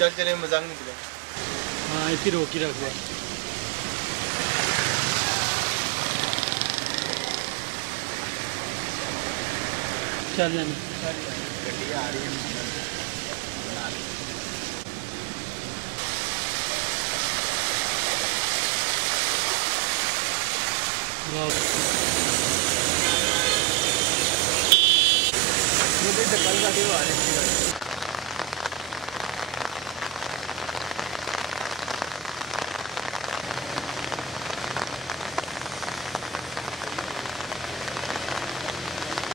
चल चले मजाक नहीं किया। हाँ इसी रोक ही रखो। चल जाने गड्डी आ रही है। मुझे डबल गाड़ी आ रही है।